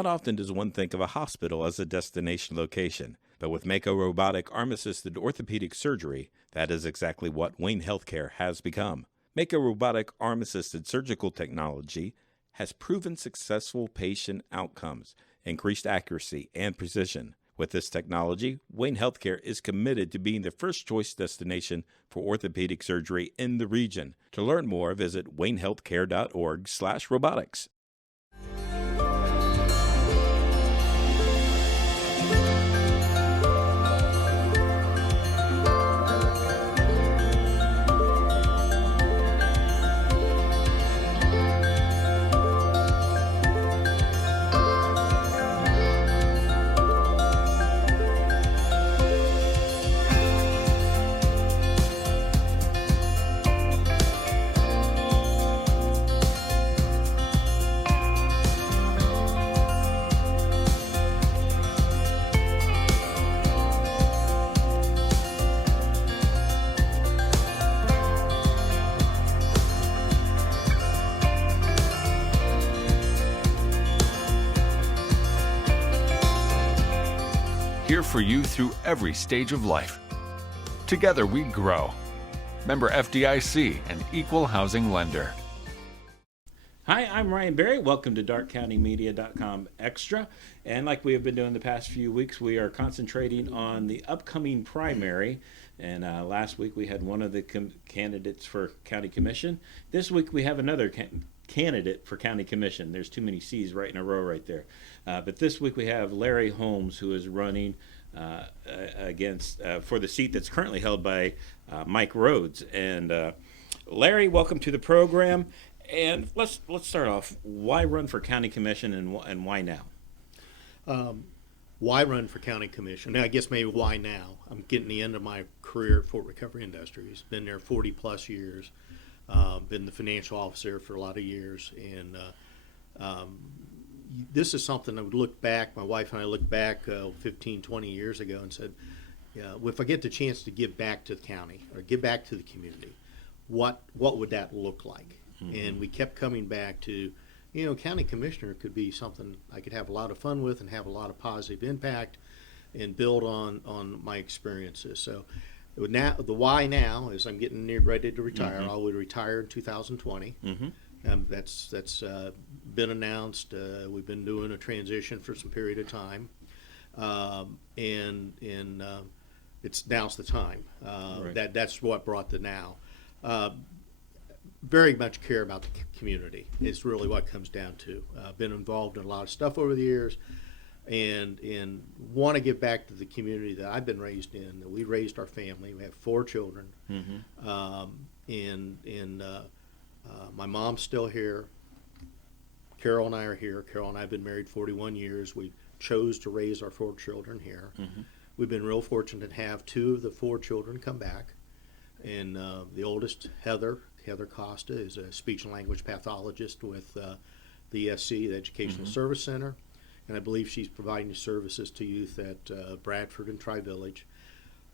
Not often does one think of a hospital as a destination location, but with Mako robotic arm-assisted orthopedic surgery, that is exactly what Wayne Healthcare has become. Mako robotic arm-assisted surgical technology has proven successful patient outcomes, increased accuracy, and precision. With this technology, Wayne Healthcare is committed to being the first choice destination for orthopedic surgery in the region. To learn more, visit waynehealthcare.org/robotics. Here for you through every stage of life. Together we grow. Member FDIC, an equal housing lender. Hi, I'm Ryan Berry. Welcome to darkcountymedia.com Extra. And like we have been doing the past few weeks, we are concentrating on the upcoming primary. And last week we had one of the candidates for county commission. This week we have another candidate for county commission. There's too many C's right in a row right there. But this week we have Larry Holmes, who is running against for the seat that's currently held by Mike Rhodes. And Larry, welcome to the program. And let's start off. Why run for county commission, and why now? Why run for county commission? Now, I guess maybe why now? I'm getting the end of my career at Fort Recovery Industries. Been there 40 plus years. Been the financial officer for a lot of years, and this is something I would look back. My wife and I looked back 15, 20 years ago and said, if I get the chance to give back to the county or give back to the community, what would that look like? Mm-hmm. And we kept coming back to, county commissioner could be something I could have a lot of fun with and have a lot of positive impact and build on my experiences. So now, the why now is I'm getting ready to retire. Mm-hmm. I would retire in 2020. Mm-hmm. That's been announced. We've been doing a transition for some period of time, and now's the time. Right. That's what brought the now. Very much care about the community is really what it comes down to. Been involved in a lot of stuff over the years, and want to give back to the community that I've been raised in. We raised our family. We have 4 children, mm-hmm. My mom's still here. Carol and I are here. Carol and I have been married 41 years. We chose to raise our 4 children here. Mm-hmm. We've been real fortunate to have 2 of the 4 children come back. And the oldest, Heather Costa, is a speech and language pathologist with the ESC, the Educational mm-hmm. Service Center. And I believe she's providing services to youth at Bradford and Tri-Village.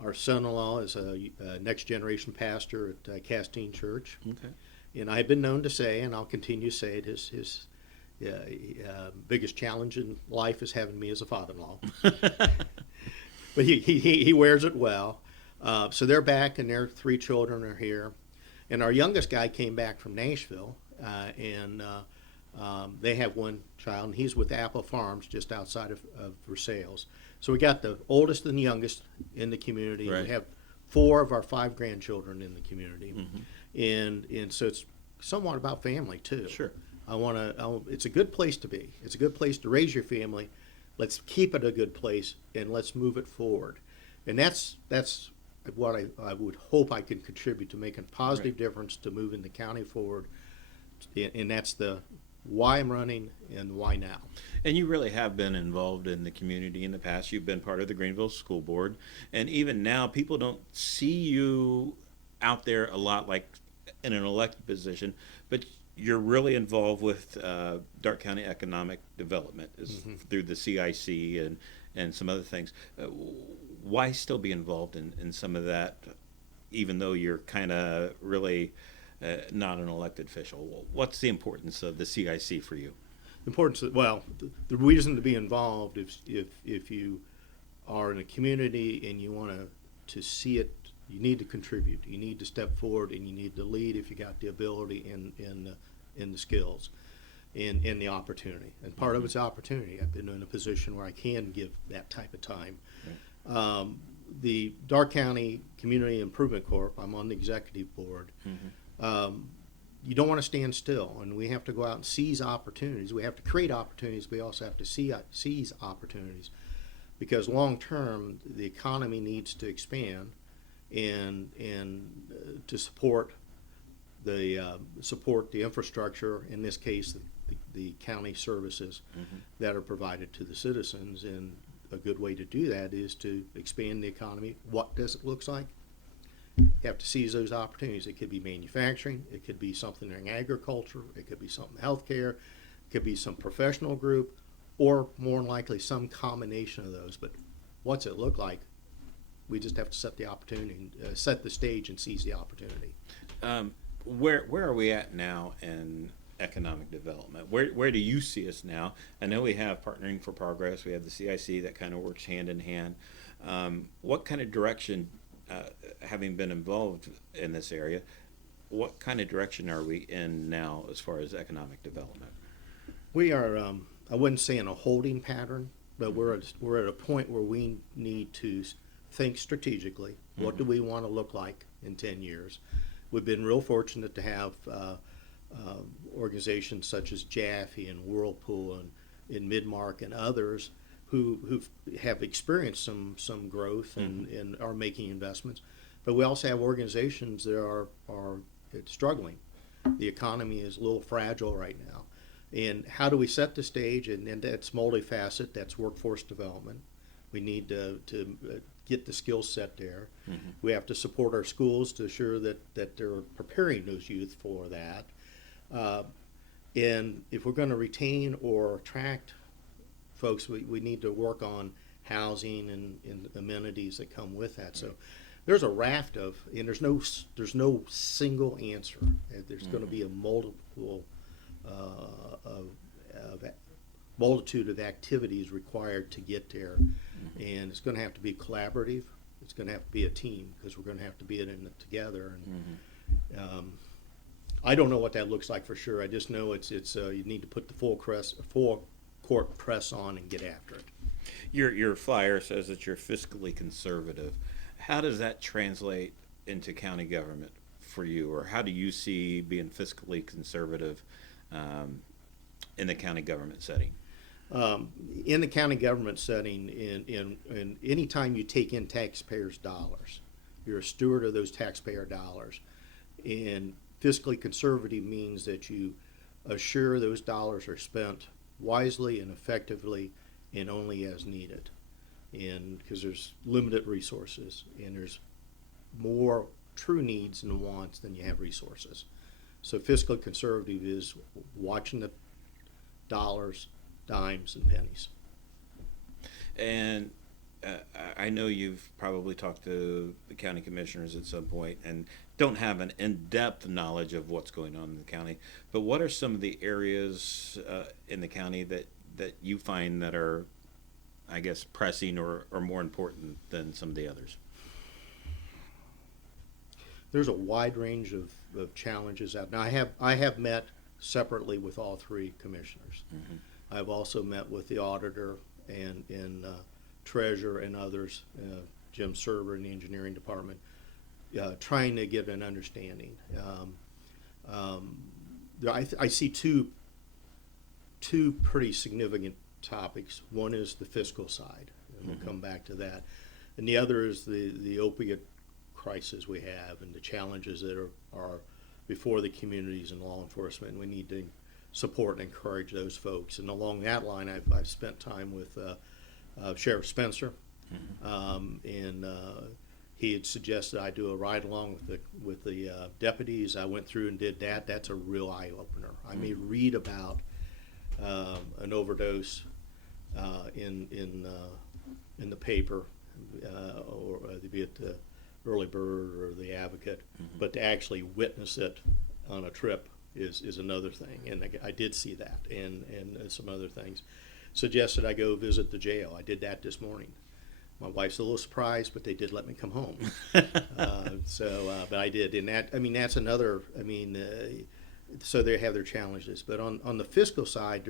Our son-in-law is a next-generation pastor at Castine Church. Okay. And I've been known to say, and I'll continue to say it, his biggest challenge in life is having me as a father-in-law. But he wears it well. So they're back, and their 3 children are here. And our youngest guy came back from Nashville, and they have 1 child, and he's with Apple Farms just outside of Versailles. So we got the oldest and youngest in the community. Right. We have 4 of our 5 grandchildren in the community. Mm-hmm. And so it's somewhat about family too. Sure. It's a good place to be. It's a good place to raise your family. Let's keep it a good place, and let's move it forward. And that's what I would hope I can contribute to making a positive right. difference to moving the county forward. And that's the why I'm running and why now. And you really have been involved in the community in the past. You've been part of the Greenville School Board. And even now, people don't see you out there a lot like in an elected position, but you're really involved with Darke County Economic Development mm-hmm. through the CIC and some other things. Why still be involved in some of that, even though you're kind of really not an elected official? What's the importance of the CIC for you? importance of, well, the reason to be involved if you are in a community and you want to see it, you need to contribute. You need to step forward and you need to lead if you got the ability and the skills and the opportunity. And part of it's opportunity. I've been in a position where I can give that type of time. Right. The Darke County Community Improvement Corp, I'm on the executive board. You don't want to stand still, and we have to go out and seize opportunities. We have to create opportunities. We also have to seize opportunities, because long term the economy needs to expand, and to support the infrastructure. In this case, the county services that are provided to the citizens. And a good way to do that is to expand the economy. What does it look like? You have to seize those opportunities. It could be manufacturing, it could be something in agriculture, it could be something healthcare, it could be some professional group, or more than likely some combination of those. But what's it look like? We just have to set the opportunity, set the stage, and seize the opportunity. Where are we at now in economic development? Where do you see us now? I know we have Partnering for Progress. We have the CIC that kind of works hand in hand. What kind of direction, having been involved in this area, what kind of direction are we in now as far as economic development? We are, I wouldn't say in a holding pattern, but we're at a point where we need to think strategically. What do we want to look like in 10 years? We've been real fortunate to have organizations such as Jaffe and Whirlpool and Midmark and others who have experienced some growth and are making investments. But we also have organizations that are struggling. The economy is a little fragile right now. And how do we set the stage? And that's multifaceted. That's workforce development. We need to get the skill set there. We have to support our schools to assure that they're preparing those youth for that. And if we're going to retain or attract folks, we need to work on housing and amenities that come with that. So there's a raft of, and there's no single answer. There's going to be a multitude of activities required to get there, and it's going to have to be collaborative. It's going to have to be a team, because we're going to have to be in it together. And I don't know what that looks like for sure. I just know it's you need to put the full court press on and get after it. Your flyer says that you're fiscally conservative. How does that translate into county government for you, or how do you see being fiscally conservative in the county government setting? In the county government setting, in any time you take in taxpayers' dollars, you're a steward of those taxpayer dollars. And fiscally conservative means that you assure those dollars are spent wisely and effectively and only as needed. And because there's limited resources, and there's more true needs and wants than you have resources. So fiscally conservative is watching the dollars, dimes, and pennies. And I know you've probably talked to the county commissioners at some point and don't have an in-depth knowledge of what's going on in the county, but what are some of the areas in the county that you find that are, I guess, pressing or more important than some of the others? There's a wide range of challenges out now. I have met separately with all three commissioners. I've also met with the auditor and treasurer and others, Jim Server in the engineering department, trying to get an understanding. I see two pretty significant topics. One is the fiscal side, and we'll come back to that, and the other is the opiate crisis we have and the challenges that are before the communities and law enforcement. We need to support and encourage those folks. And along that line, I've spent time with Sheriff Spencer, and he had suggested I do a ride along with the deputies. I went through and did that. That's a real eye opener. I may read about an overdose in the paper, or be it the Early Bird or the Advocate, but to actually witness it on a trip is another thing, and I did see that, and some other things. Suggested I go visit the jail. I did that this morning. My wife's a little surprised, but they did let me come home. But I did, and that's another. So they have their challenges, but on the fiscal side,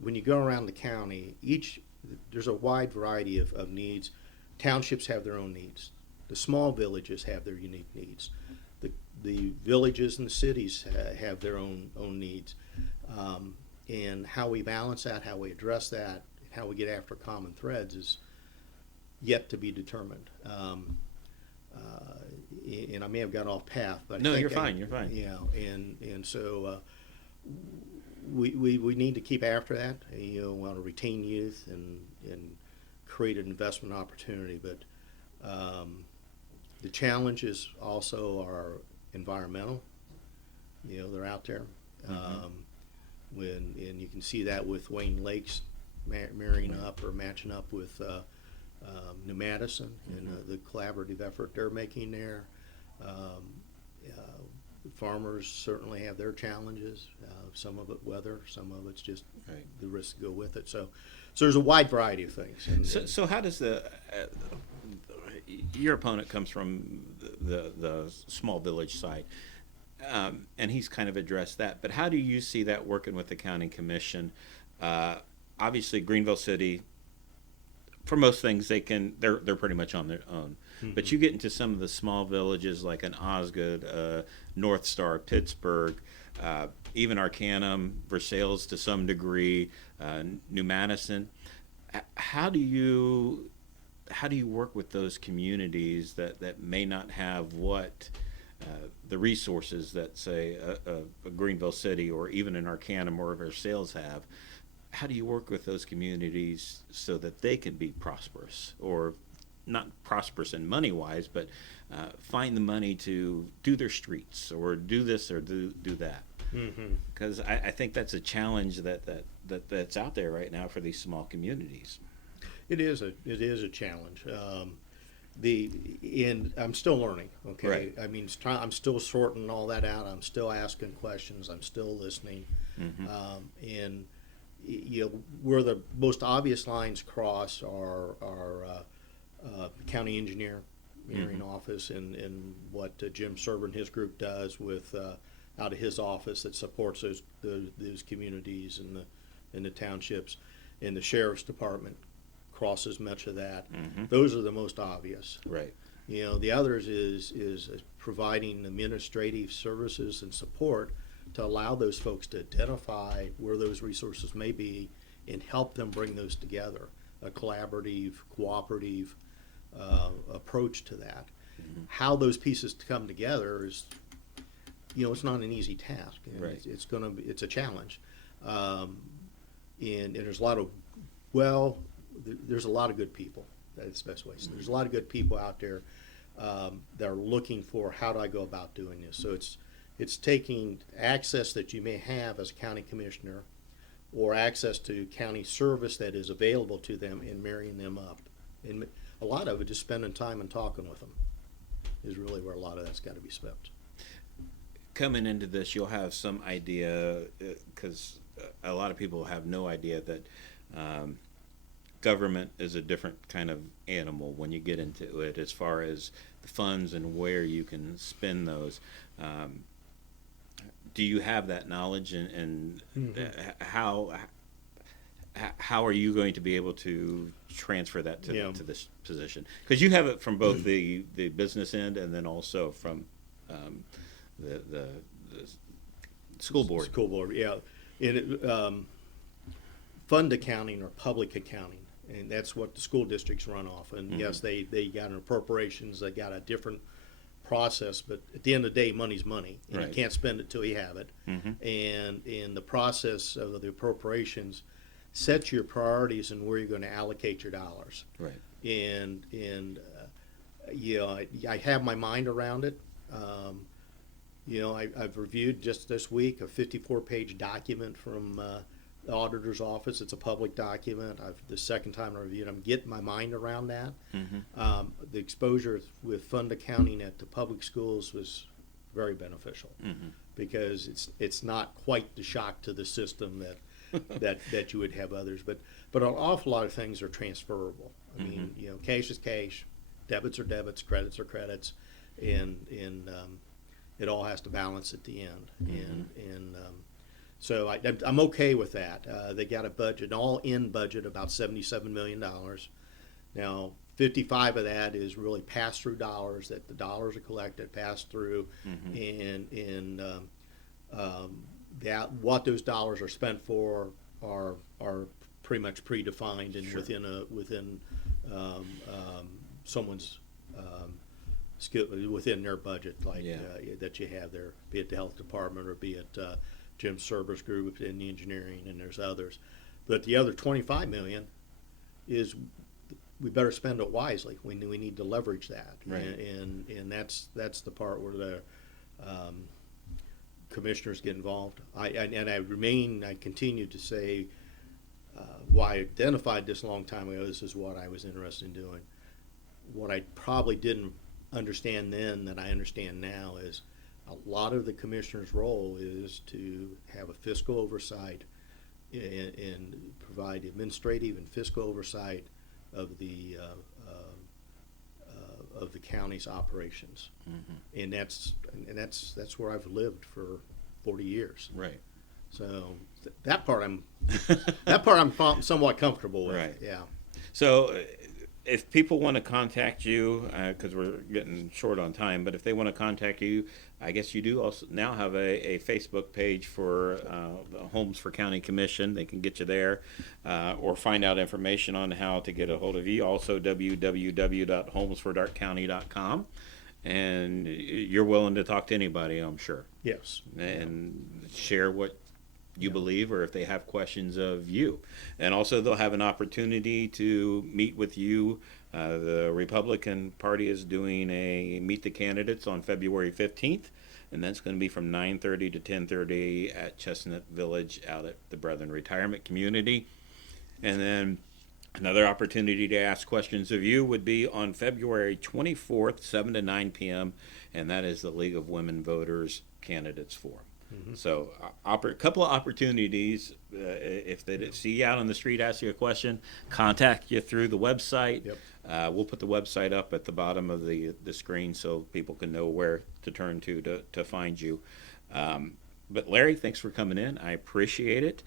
when you go around the county, there's a wide variety of needs. Townships have their own needs. The small villages have their unique needs. The villages and the cities have their own needs. And how we balance that, how we address that, how we get after common threads is yet to be determined. And I may have got off path, but no, you're fine. You're fine. Yeah, and so we need to keep after that. Want to retain youth and create an investment opportunity, but the challenges also are environmental. They're out there. And you can see that with Wayne Lakes marrying up or matching up with New Madison and the collaborative effort they're making there. Farmers certainly have their challenges. Some of it weather, some of it's just the risks go with it. So there's a wide variety of things. So how does your opponent comes from the small village side? And he's kind of addressed that. But how do you see that working with the county commission? Obviously, Greenville City, for most things, they're pretty much on their own. Mm-hmm. But you get into some of the small villages like an Osgood, North Star, Pittsburgh, even Arcanum, Versailles to some degree, New Madison. How do you work with those communities that may not have the resources that, say, a Greenville City or even an Arcanum or Versailles have? How do you work with those communities so that they can be prosperous, or not prosperous in money-wise, but find the money to do their streets or do this or do that? Because I think that's a challenge that's out there right now for these small communities. It is a challenge. And I'm still learning. Okay, right. I'm still sorting all that out. I'm still asking questions. I'm still listening. And where the most obvious lines cross are county engineering office and what Jim Serber and his group does with out of his office that supports those communities and the townships, and the sheriff's department crosses much of that. Those are the most obvious. Right. The others is providing administrative services and support to allow those folks to identify where those resources may be and help them bring those together. A collaborative, cooperative approach to that. How those pieces come together is, it's not an easy task. Right. It's a challenge. And there's a lot of there's a lot of good people. That's the best way. So there's a lot of good people out there that are looking for, how do I go about doing this? So it's taking access that you may have as a county commissioner or access to county service that is available to them and marrying them up. And a lot of it is spending time and talking with them is really where a lot of that's got to be spent. Coming into this, you'll have some idea, because a lot of people have no idea that government is a different kind of animal when you get into it, as far as the funds and where you can spend those. Do you have that knowledge, and how are you going to be able to transfer that to this position? Because you have it from both the business end and then also from the school board. School board, yeah. And fund accounting or public accounting, and that's what the school districts run off. And yes, they got an appropriations, they got a different process, but at the end of the day, money's money, and right. You can't spend it till you have it. And the process of the appropriations sets your priorities and where you're going to allocate your dollars. Right. And I have my mind around it. I've reviewed just this week a 54-page document from the auditor's office. It's a public document. The second time I reviewed it, I'm getting my mind around that. The exposure with fund accounting at the public schools was very beneficial, because it's not quite the shock to the system that you would have others. But an awful lot of things are transferable. I mean, cash is cash, debits are debits, credits are credits, and it all has to balance at the end. And so I'm okay with that. They got a budget, an all-in budget, about $77 million. Now, 55 of that is really pass-through dollars, that the dollars are collected, passed through, and what those dollars are spent for are pretty much predefined and within someone's skill, within their budget, like that you have there, be it the health department or be it Jim Serber's group in the engineering, and there's others. But the other 25 million is, we better spend it wisely. We need to leverage that, right. and that's the part where the commissioners get involved. I continue to say, why I identified this a long time ago. This is what I was interested in doing. What I probably didn't understand then that I understand now is a lot of the commissioner's role is to have a fiscal oversight and provide administrative and fiscal oversight of the county's operations, and that's where I've lived for 40 years. Right. So that part I'm somewhat comfortable with. Right. Yeah. So if people want to contact you, because we're getting short on time, but if they want to contact you, I guess you do also now have a Facebook page for the Holmes for County Commission. They can get you there, or find out information on how to get a hold of you. Also, www.holmesfordarkcounty.com. And you're willing to talk to anybody, I'm sure. Yes. And share what you believe, or if they have questions of you. And also they'll have an opportunity to meet with you. The Republican Party is doing a Meet the Candidates on February 15th, and that's going to be from 9:30 to 10:30 at Chestnut Village out at the Brethren Retirement Community. And then another opportunity to ask questions of you would be on February 24th, 7 to 9 p.m., and that is the League of Women Voters Candidates Forum. So a couple of opportunities. If they see you out on the street, ask you a question, contact you through the website. Yep. We'll put the website up at the bottom of the screen so people can know where to turn to find you. But Larry, thanks for coming in. I appreciate it.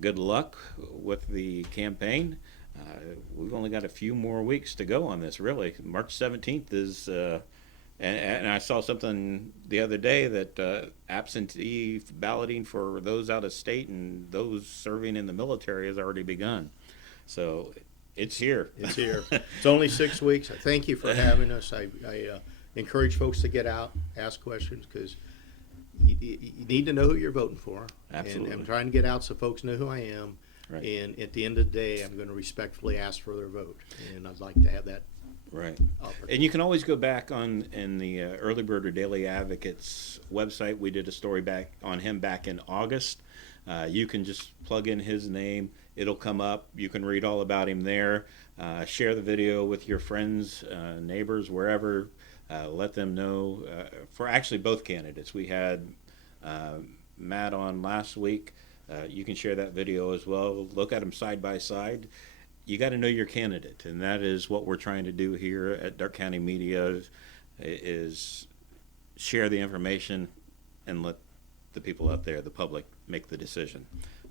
Good luck with the campaign. We've only got a few more weeks to go on this, really. March 17th is... And I saw something the other day that absentee balloting for those out of state and those serving in the military has already begun. So it's here. It's here. It's only 6 weeks. I thank you for having us. I encourage folks to get out, ask questions, because you need to know who you're voting for. Absolutely. And I'm trying to get out so folks know who I am. Right. And at the end of the day, I'm going to respectfully ask for their vote. And I'd like to have that. Right. And you can always go back in the Early Bird or Daily Advocate's website. We did a story on him back in August. You can just plug in his name. It'll come up. You can read all about him there. Share the video with your friends, neighbors, wherever. Let them know. For actually both candidates. We had Matt on last week. You can share that video as well. Look at them side by side. You got to know your candidate, and that is what we're trying to do here at Darke County Media, is share the information and let the people out there, the public, make the decision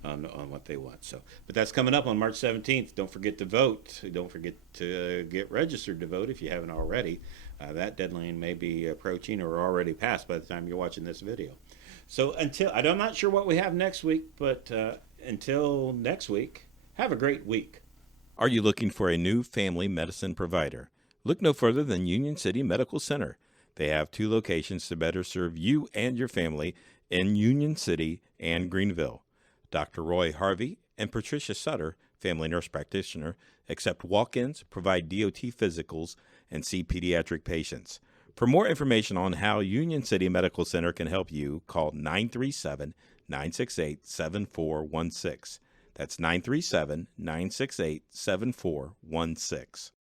on what they want. So, but that's coming up on March 17th. Don't forget to vote. Don't forget to get registered to vote if you haven't already. That deadline may be approaching or already passed by the time you're watching this video. So I'm not sure what we have next week, but until next week, have a great week. Are you looking for a new family medicine provider? Look no further than Union City Medical Center. They have 2 locations to better serve you and your family in Union City and Greenville. Dr. Roy Harvey and Patricia Sutter, family nurse practitioner, accept walk-ins, provide DOT physicals, and see pediatric patients. For more information on how Union City Medical Center can help you, call 937-968-7416. That's 937-968-7416.